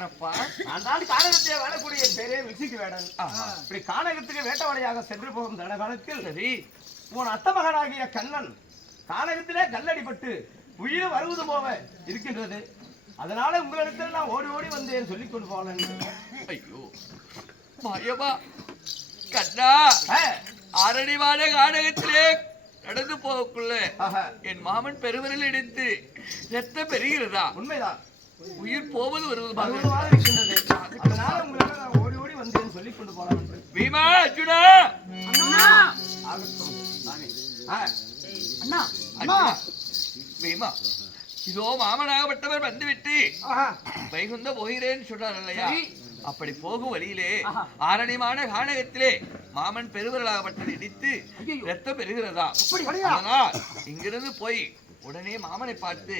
யாரப்பா? நான் தான் கானகத்தை வாழக்கூடிய பேரே விசிக்கு வேடன். இப்படி கானகத்துக்கு வேட்டவாடையாக சென்று போகும் தட காலத்தில் சரி, உன் அத்த மகனாகிய கண்ணன் கானகத்திலே கல்லடிப்பட்டு உயிர் வருவது போக இருக்கின்றது. அதனால உங்களிடத்தில் நான் ஓடி ஓடி வந்தேன் சொல்லிக் கொண்டு போனேன். ஐயோ மாயவா, கண்ணா, அரணிவான கானகத்திலே நடந்து போகக்குள்ள என் மாமன் பெருவரில் இடித்து ரத்தம் பெறுகிறதா? உண்மைதான், உயிர் போவது வருவதாக இருக்கின்றது. அதனால உங்களிடம் நான் ஓடி ஓடி வந்தேன் சொல்லிக் கொண்டு போனேன். பீமா, அர்ஜுனா, பீமா, இதோ மாமனாகப்பட்டவர் வந்துவிட்டு வைகுந்த போகிறேன்னு சொல்றார் இல்லையா? அப்படி போகும் வழியிலே ஆரணிமான கானகத்திலே மாமன் பெருவர்களாகப்பட்டது இடித்து ரத்தம் பெறுகிறதா? அதனால் இங்கிருந்து போய் உடனே மாமனை பார்த்து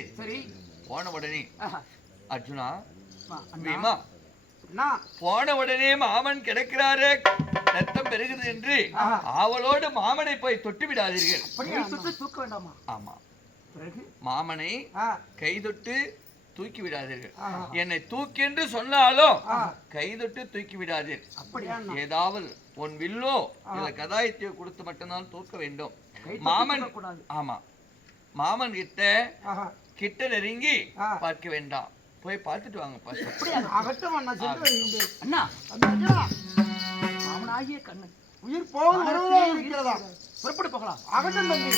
போன உடனே அர்ஜுனா, பீமா, போன உடனே மாமன் கிடக்கிறாரே, ரத்தம் பெறுகிறது என்று ஆவலோடு மாமனை போய் தொட்டு விடாதீர்கள். தூக்க வேண்டாமா? ஆமா, மாமனை கை தொட்டு தூக்கி விடாதீர்கள். என்னை தூக்கி என்று சொன்னாலும் கை தொட்டு தூக்கி விடாதீர்கள். ஏதாவது உன் வில்லோ இல்ல கதாயத்தையோ கொடுத்து மட்டும்தான் தூக்க வேண்டும். மாமன், ஆமா, மாமன் கிட்ட நெருங்கி பார்க்க வேண்டாம். போய் பார்த்துட்டு வாங்க. மாமனாகிய கண்ணன் உயிர் போகிறதா? புறப்பட்டு போகலாம். அகட்டும் தம்பி.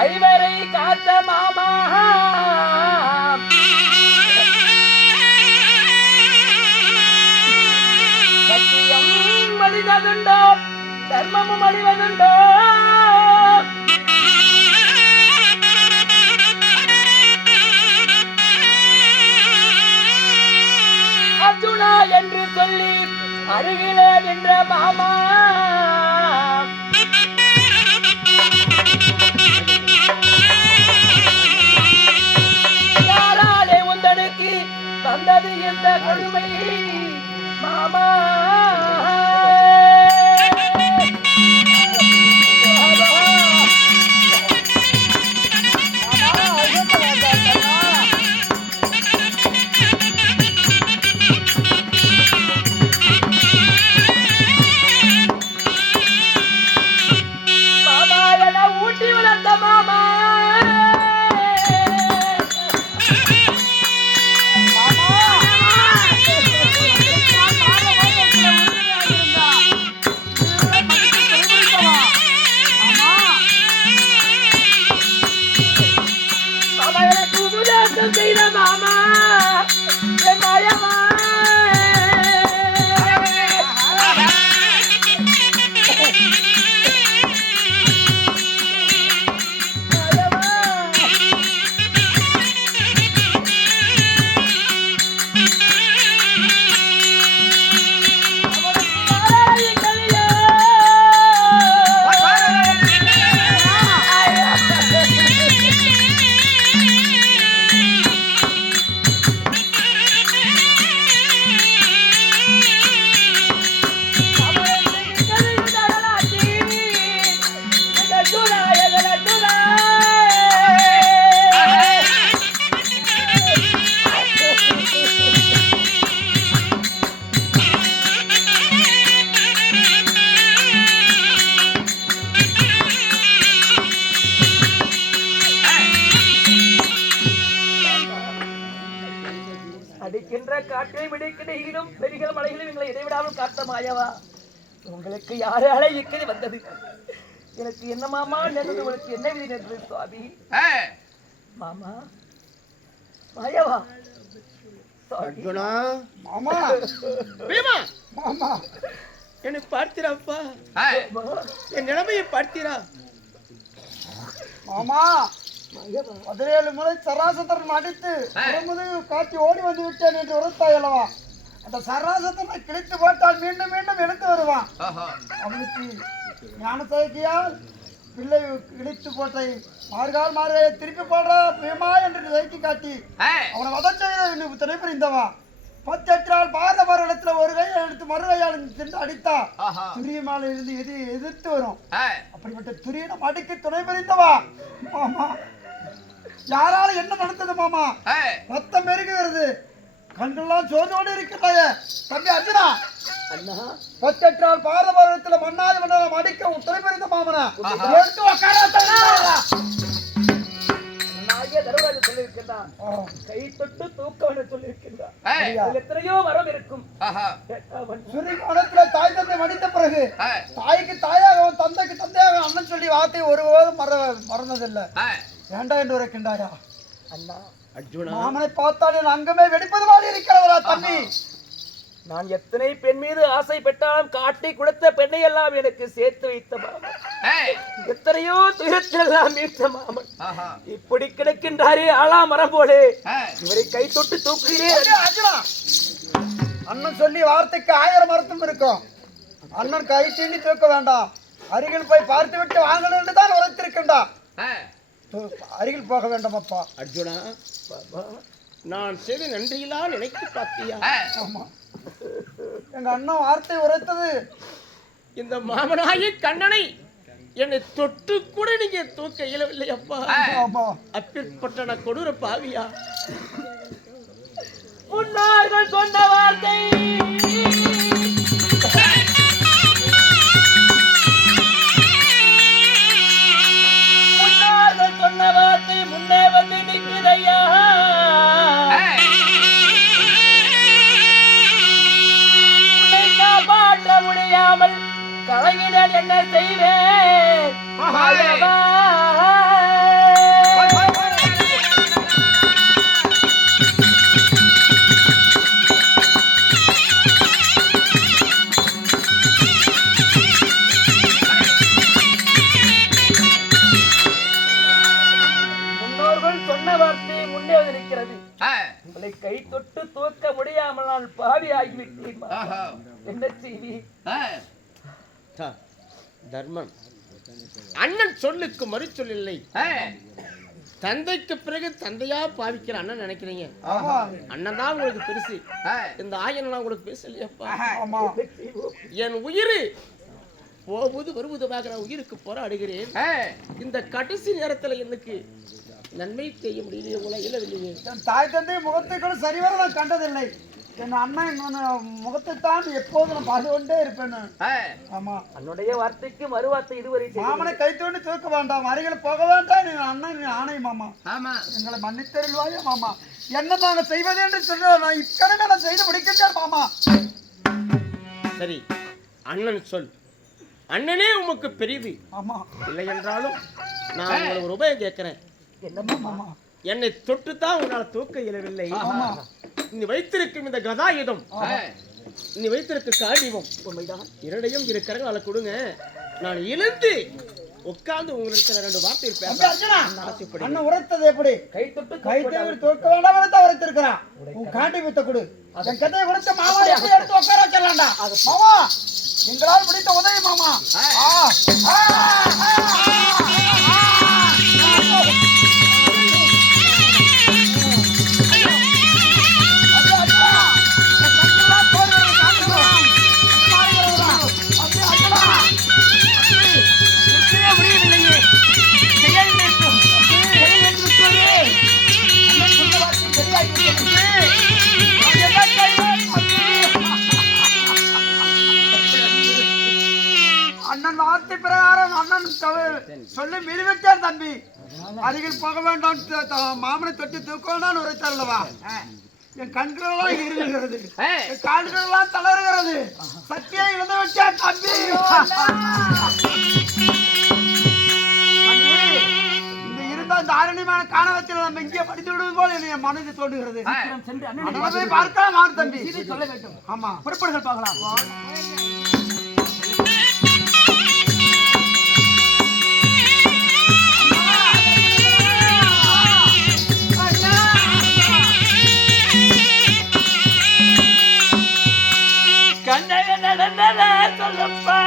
ஐவரை காத்த மாமா சத்தியம் அழிவதுண்டோ, தர்மமும் அழிவதுண்டோ? அர்ஜுனா என்று சொல்லி அருகிலே நின்ற மாமா வந்தது என்ற கொடுமை மாமா. மாமா என ஊட்டி வளர்த்த மாமா. செய்த மாமா என் மாயமா. அடிக்கின்ற காற்றை விடைக்கிடையிலும் பெரிகள் மலைகளும் எங்களை இடைவிடாமல் காத்த மாயவா, உங்களுக்கு யாரால இக்கடி வந்தது? எனக்கு என்ன மாமா நேர்ந்தது? உங்களுக்கு என்ன விதி நேர்ந்தது சுவாமி? மாமா மாயவா, அர்ஜுனா, மாமா, பீமா, மாமா, என்னை பார்த்தீராப்பா? என் நிலைமையை பார்த்தீரா? மாமா, 17 முறை சராசத்தரன் அடித்து முதுகு காட்டி ஓடி வந்து விட்டேன் என்று உரைத்தாய் அல்லவா? அந்த சராசத்தை கிழித்து போட்டால் மீண்டும் மீண்டும் எடுத்து வருவான். ஆஹா. அவனுக்கு ஞான சைக்கியால் பிள்ளை கிழித்து போட்டை மார்கால் மார்கையை திருப்பி போடுற பீமா என்று சைக்கி காட்டி அவனை வதம் செய்த துணை புரிந்தவா 18 நாள் பாரத மரணத்துல ஒரு கையை எடுத்து மறு கையால் சென்று அடித்தா துரியமால இருந்து எதிர்த்து வரும். அப்படிப்பட்ட துரியனம் அடிக்கு துணை புரிந்தவா மாமா. யாரால என்ன நடந்தது மாமா? ரத்தம் பெருகுகிறது, கண்கள்லாம் சோர்ந்தோடு இருக்கிறாய தம்பி அர்ஜுனா. 18 நாள் பாரத மரணத்துல மண்ணாது மண்ணாலும் அடிக்க துணை புரிந்த மாமனா எடுத்து கை தொட்டு தூக்க சொல்லியிருக்கின்றான். எத்தனையோ வரம் இருக்கும். தாய் தந்தை மடித்த பிறகு தாய்க்கு தாயாகவும் தந்தைக்கு தந்தையாக அண்ணன் சொல்லி வார்த்தை ஒருபோதும் மறந்ததில்லை. வேண்டாம் என்று உரைக்கின்றாயா அண்ணா? மாமனை பார்த்தால் என் அங்கமே வெடிப்பது மாதிரி இருக்கிறவரா தம்பி? நான் எத்தனை பெண் மீது ஆசை பெற்றாலும் காட்டி கொடுத்த பெண்ணை எல்லாம் எனக்கு சேர்த்து வைத்த மாமன், எத்தனையோ துயரத்தெல்லாம் மீட்ட மாமன் இப்படி கிடைக்கின்றாரே ஆளாமரம் போலே. இவரை கை தொட்டு தூக்குகிறேன். அண்ணன் சொல்லி வார்த்தைக்கு 1000 அர்த்தம் இருக்கும். அண்ணன் கை தீண்டி தூக்க வேண்டாம், அருகில் போய் பார்த்து விட்டு வாங்கணும் என்று தான் உரைத்திருக்கின்றா. அருகில் போக வேண்டாம் அப்பா. அர்ஜுனா, நான் செய்த நன்றியெல்லாம் நினைத்து பார்த்தியா? ஆமா, எங்க அண்ணன் வார்த்தை உரைத்தது. இந்த மாமனாகி கண்ணனை என்னை தொட்டு கூட நீங்க தூக்க இயலவில்லை அப்பா. அப்பேற்பட்ட கொடூர பாவியா? முன்னார்கள் சொன்ன வார்த்தை முன்னே வந்து நிற்குதையா. உன்னை காப்பாற்ற முடியாமல் கலங்கினால் என்ன செய்வேன்? உங்களை கை தொட்டு தூக்க முடியாமல் நான் பாவி ஆகிவிட்டேன். என்ன செய்தி? தர்மன் அண்ணன் சொல்லுக்கு மறுச்சொல் இல்லை. தந்தைக்கு பிறகு தந்தையா பாவிக்கிற அண்ணன் நினைக்கிறீங்க. அண்ணன் தான் உங்களுக்கு பெருசு. இந்த ஆயனா உங்களுக்கு பேசலையப்பா. என் உயிர் போவது வருவதுமாக நான் உயிருக்கு போராடுகிறேன். இந்த கடைசி நேரத்துல எனக்கு நன்மை செய்ய முடியலையே, உங்களை இயலவில்லையே. என் தாய் தந்தை முகத்தை கூட சரிவர நான் கண்டதில்லை. என் அண்ணன் முகத்தை தான் எப்போதும் நான் பார்த்து கொண்டே இருப்பேன். ஆமா, அன்னுடைய வார்த்தைக்கு மறுவார்த்தை இதுவரை மாமனை கை தோண்டி தூக்க வேண்டாம், அருகில் போக வேண்டாம். என் அண்ணன் ஆணை மாமா. எங்களை மன்னித்தருள்வாயா மாமா. என்ன நாங்க செய்வது என்று சொல்ல நான் இக்கணமே நான் செய்து முடிக்கின்றேன் மாமா. சரி, அண்ணன் சொல். அண்ணனே உமக்கு பெரியது. ஆமா, இல்லை என்றாலும் நான் உங்களுக்கு ஒரு உபயம் கேட்கிறேன். என்னமா மாமா? என்னை தொட்டு தான் உன்னால் தூக்க இயலவில்லை. நீ வைத்திருக்கும் இந்த கதாயுதம், நீ வைத்திருக்க காடிவம் உண்மைதான். இரண்டையும் இரு கரங்களால கொடுங்க. நான் எழுந்து உட்கார்ந்து உங்களுக்கு 2 வார்த்தை பேச. அண்ணன் உரைத்தது எப்படி? கை தொட்டு தூக்க வேண்டாம் தான் உரைத்திருக்கிறான். உன் காட்டி வித்த கொடு. என் கதையை கொடுத்த மாமா எப்படி எடுத்து உட்கார வச்சிடலாம்டா மாமா. எங்களால் பிடித்த உதவி மாமா. அண்ணன் வார்த்தை பிரகாரம் அண்ணன் சொல்லி மீறிவிட்டார் தம்பி. அருகில் போக வேண்டாம், மாமனை தொட்டி தூக்கணும் உரைத்தல்லவா. என் கண்களெல்லாம் இருக்கிறது, என் கால்களெல்லாம் தளர்கிறது. சத்தியை இழந்து விட்டார் தம்பி. இந்த இருந்தால் இந்த ஆரணியமான காணவத்தில் நம்ம இங்கே படித்து விடுவது போல் என் மனது தோன்றுகிறது. பார்க்கலாம் தம்பி, சொல்ல வேண்டும். ஆமா, புறப்படுகள் பார்க்கலாம். சொல்லப்பா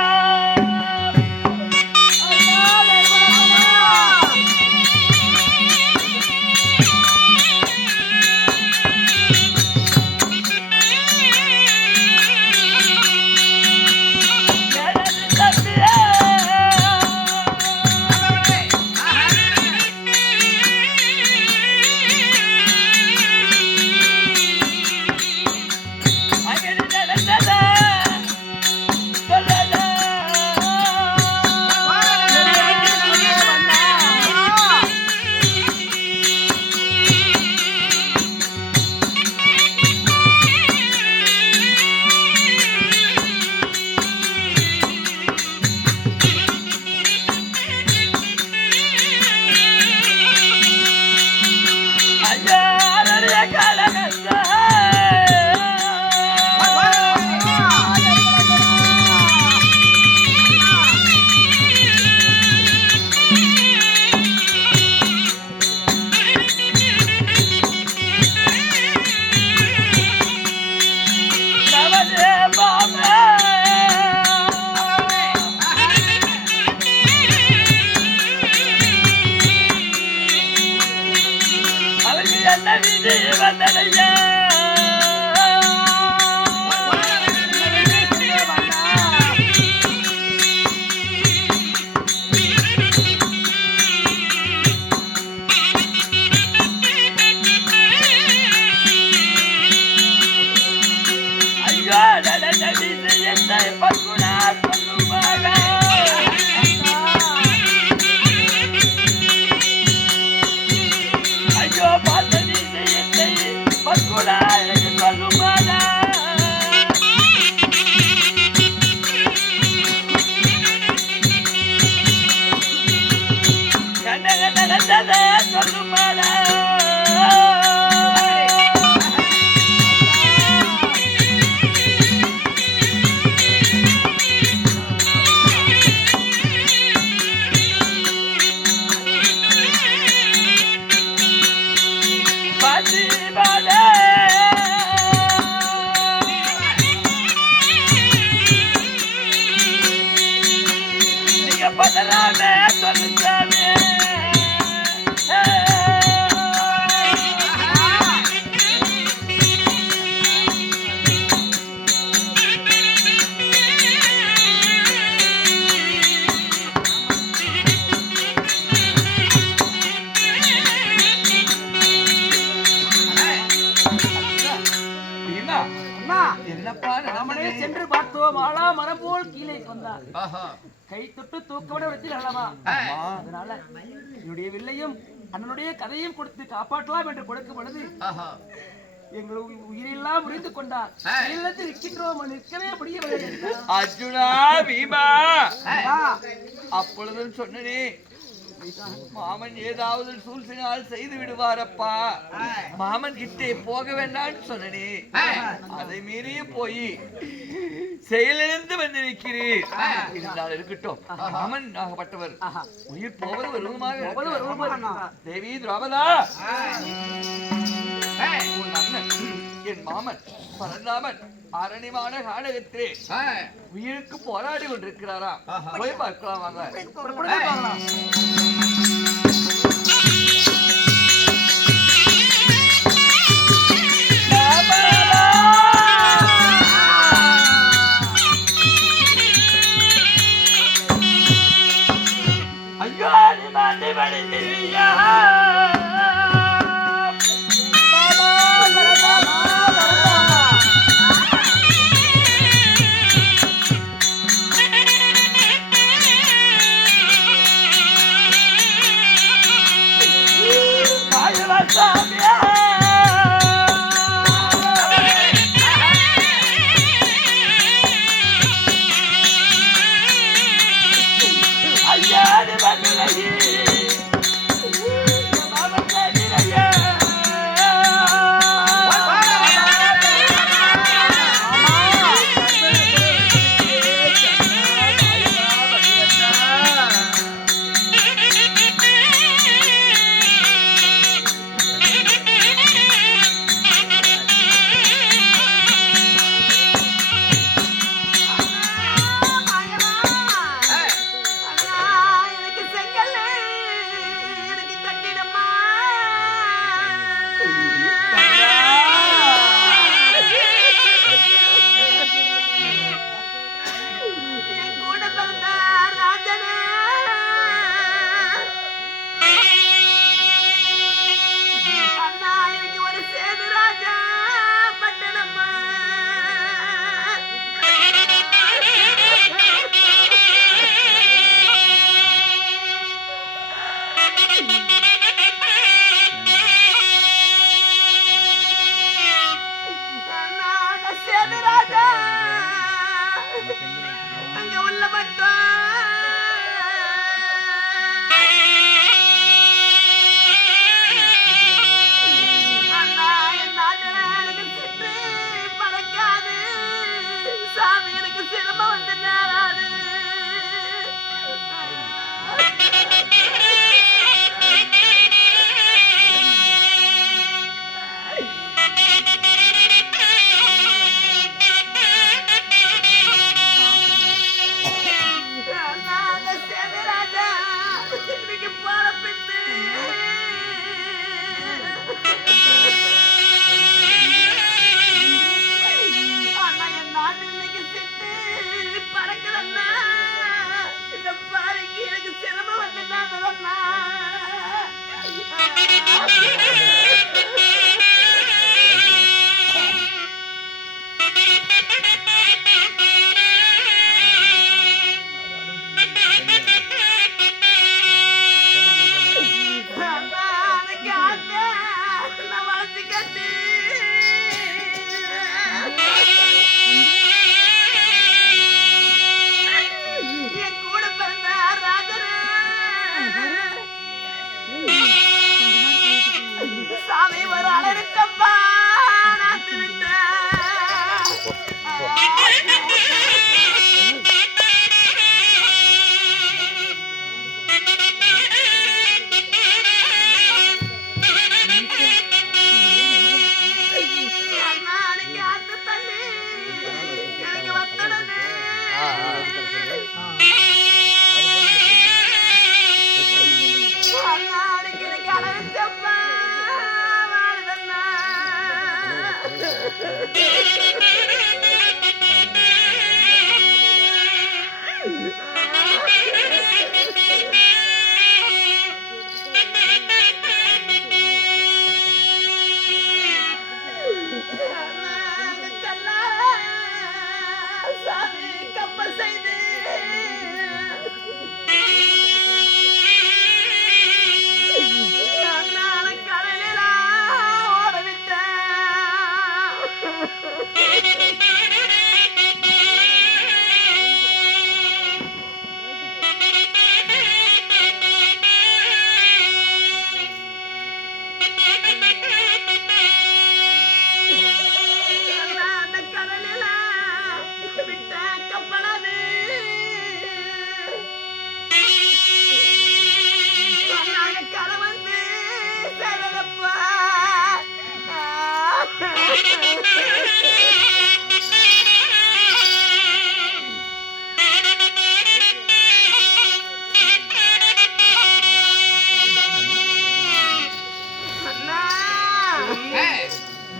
சென்று பார்த்தோம் ஆளா மரம் போல் கீழே வந்தார் கை தொட்டு தூக்கவிட விடத்தில் அல்லவா அதனால என்னுடைய வில்லையும் அண்ணனுடைய கதையும் கொடுத்து காப்பாற்றலாம் என்று கொடுக்கும் பொழுது எங்கள் உயிரெல்லாம் முறிந்து கொண்டார் இல்லத்தில் இருக்கின்றோம் நிற்கவே முடியவில்லை அர்ஜுனா பீமா அப்பொழுதும் சொன்னனே மாமன் ஏதாவது சூழ்ச்சினால் செய்து விடுவாரப்பா மாமன் கிட்டே போக வேண்டாம்னு சொன்னனே அதை மீறிய போய் செயலிழந்து வந்திருக்கிறீர் இருந்தால் இருக்கட்டும் மாமன் ஆகப்பட்டவர் உயிர் போவது வருவமாக தேவி திரௌபதா என் மாமன் பரந்தாமன் அரணிமான காடகத்திலே உயிருக்கு போராடி கொண்டிருக்கிறாரா போய் பார்க்கலாம் வாங்க ஐயோ நீ மாண்டி வடிந்தியா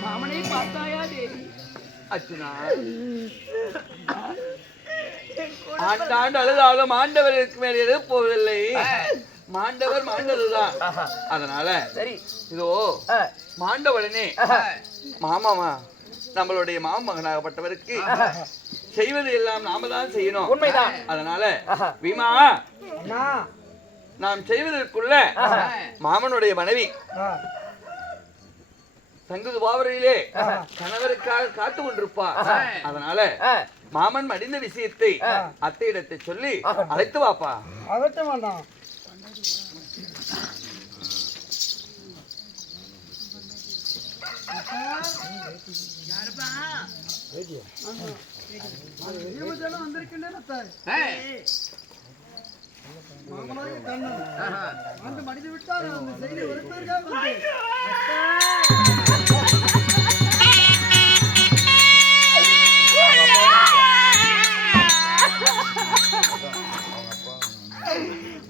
மாமனை பார்த்தாயா தேவி? அர்ச்சுனா, ஆண்டாண்டு அழுதாலும் ஆண்டவருக்கு மேல் எது போவதில்லை. மாண்டவர் மாண்டதுதான். அதனால சரி, இதோ மாண்டவனே மாமாமா நம்மளுடைய மாமகனாகப்பட்டவருக்கு செய்வது எல்லாம் நாம தான் செய்யணும். உண்மைதான். அதனால பீமா, நாம் செய்வதற்குள்ள மாமனுடைய மனைவி சங்குது பாவரையிலே கணவருக்காக காத்து கொண்டிருப்பா. அதனால மாமன் மடிந்த விஷயத்தை அத்தையிடத்தை சொல்லி அழைத்து வாப்பா. அகட்ட வேண்டாம். மாமனாக கண்ணன் வந்து மடிந்து விட்டார். அந்த செய்தி வருத்ததற்காக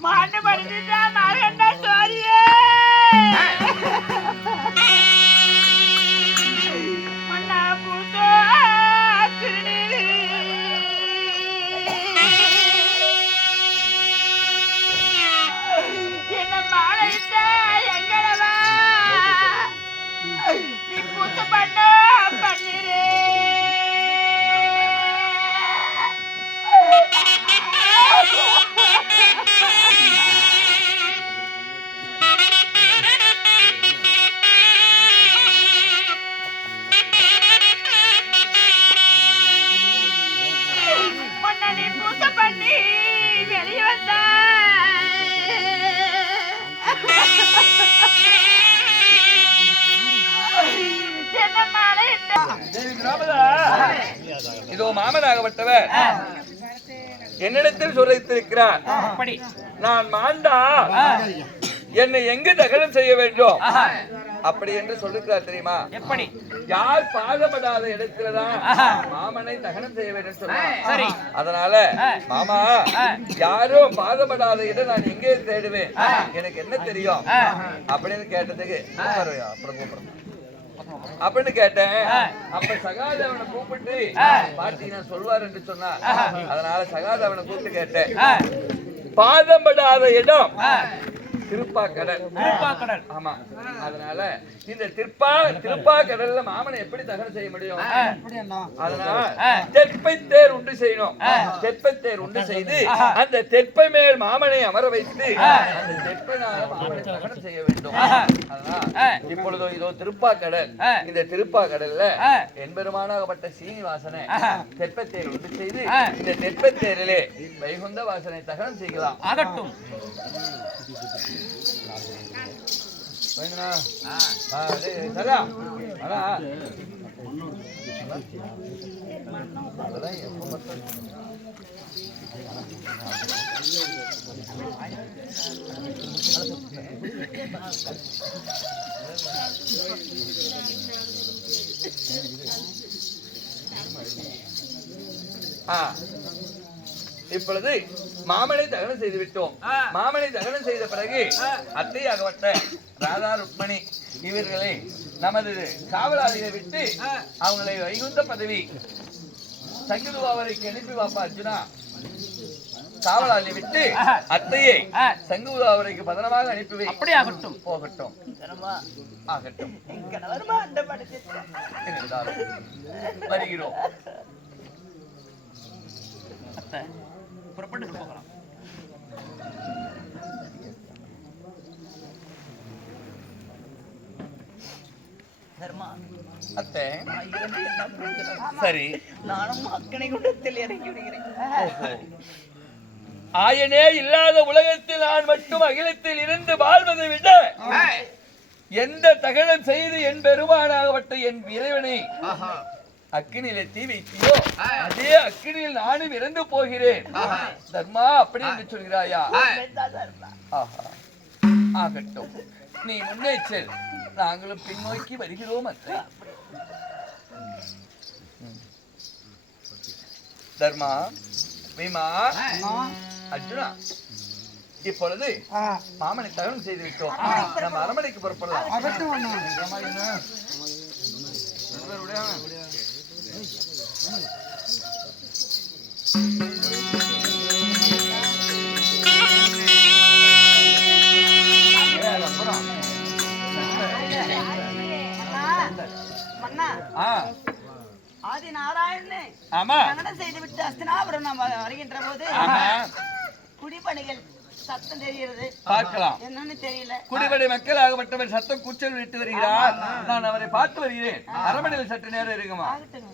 மாட்டு படிச்சுட்டா நாகண்டா சோரியே மண்ணா பூத்தோ திருநீர் என்ன மாலைத்த எங்களவா நீ பூத்த பண்ண பண்ணிரே இதோ மாமனாகப்பட்டவர் என்னிடத்தில் சொல்லித்திருக்கிறார். நான் மாண்டா என்னை எங்கு தகனம் செய்ய வேண்டும் அப்படி என்று சொல்லிருக்கிறார். தெரியுமா? எப்படி? யார் பாதப்படாத இடத்துலதான் மாமனை தகனம் செய்ய வேண்டும் சொல்ல. அதனால மாமா, யாரும் பாதப்படாத இடம் நான் எங்கே தேடுவேன், எனக்கு என்ன தெரியும் அப்படின்னு கேட்டதுக்கு அப்படின்னு கேட்டேன். அப்ப சகாதேவனை கூப்பிட்டு பாத்தீங்கன்னா சொல்வார் என்று சொன்னார். அதனால சகாதேவனை கூப்பிட்டு கேட்டேன். பாதம்படாத இடம் திருப்பாக்கடல். ஆமா. அதனால இந்த திருப்பாக்கடல்ல மாமனை எப்படி தகனம் செய்ய முடியும்? அதனால தெற்பை தேர் உண்டு செய்யணும். தெற்பை தேர் உண்டு செய்து அந்த தெற்பை மேல் மாமனை அமர வைத்து அந்த தெற்பைனால மாமனை தகனம் செய்ய வேண்டும். அதனால இப்பொழுது இதோ திருப்பாக்கடல். இந்த திருப்பாக்கடல்ல எம்பெருமானாகப்பட்ட சீனிவாசனை தெற்பை தேர் உண்டு செய்து இந்த தெற்பை தேரிலே வைகுந்த வாசனை தகனம் செய்யலாம். ஆகட்டும். வேங்கண்ணா. டேய் சரா. அடா. அதெல்லாம் எப்போ மட்டும் இப்பொழுது மாமனை தகனம் செய்து விட்டோம். மாமனை தகனம் செய்த பிறகு அத்தையாகப்பட்ட ராதா ருக்மணி இவர்களை நமது காவலாளியை விட்டு அவங்களை வைகுந்த பதவி சங்குதுவாவரைக்கு அனுப்பி வாப்பா அர்ஜுனா. காவலாளி விட்டு அத்தையை சங்குதுவாவரைக்கு பதனமாக அனுப்பி அப்படி ஆகட்டும். போகட்டும் ஆகட்டும். வருகிறோம். புறப்பட்டு போகலாம். அத்தை சரி, நானும் அக்கனை குண்டத்தில் இறங்கி விடுகிறேன். ஆயனே இல்லாத உலகத்தில் நான் மட்டும் அகிலத்தில் இருந்து வாழ்வதை விட எந்த தகனம் செய்து என் பெருமானாகப்பட்ட என் இறைவனை அக்கினியில தீ வைத்தியோ அதே அக்கினியில் நானும் இறந்து போகிறேன். தர்மா அப்படி என்று சொல்கிறாயா? ஆஹா, ஆகட்டும். நீ முன்னே செல், நாங்களும் பின்னோக்கி வருகிறோம். அத்தை தர்மா, பீமா, அர்ஜுனா, இப்பொழுது மாமனை தகனம் செய்து விட்டோம். நம்ம அரண்மனைக்கு புறப்படலாம். ஆதி நாராயணனே ஆமா தகனம் செய்து விட்டு அஸ்தினாபுரம் நாம் வருகின்ற போது குடிபணிகள் சத்தம் தெரிகிறது. பார்க்கலாம். என்னன்னு தெரியல. குடிபடை மக்களாகப்பட்டவர் சத்தம் கூச்சல் விட்டு வருகிறார். நான் அவரை பார்த்து வருகிறேன். அரண்மனையில் சற்று நேரம் இருக்குமா? ஆகட்டும்.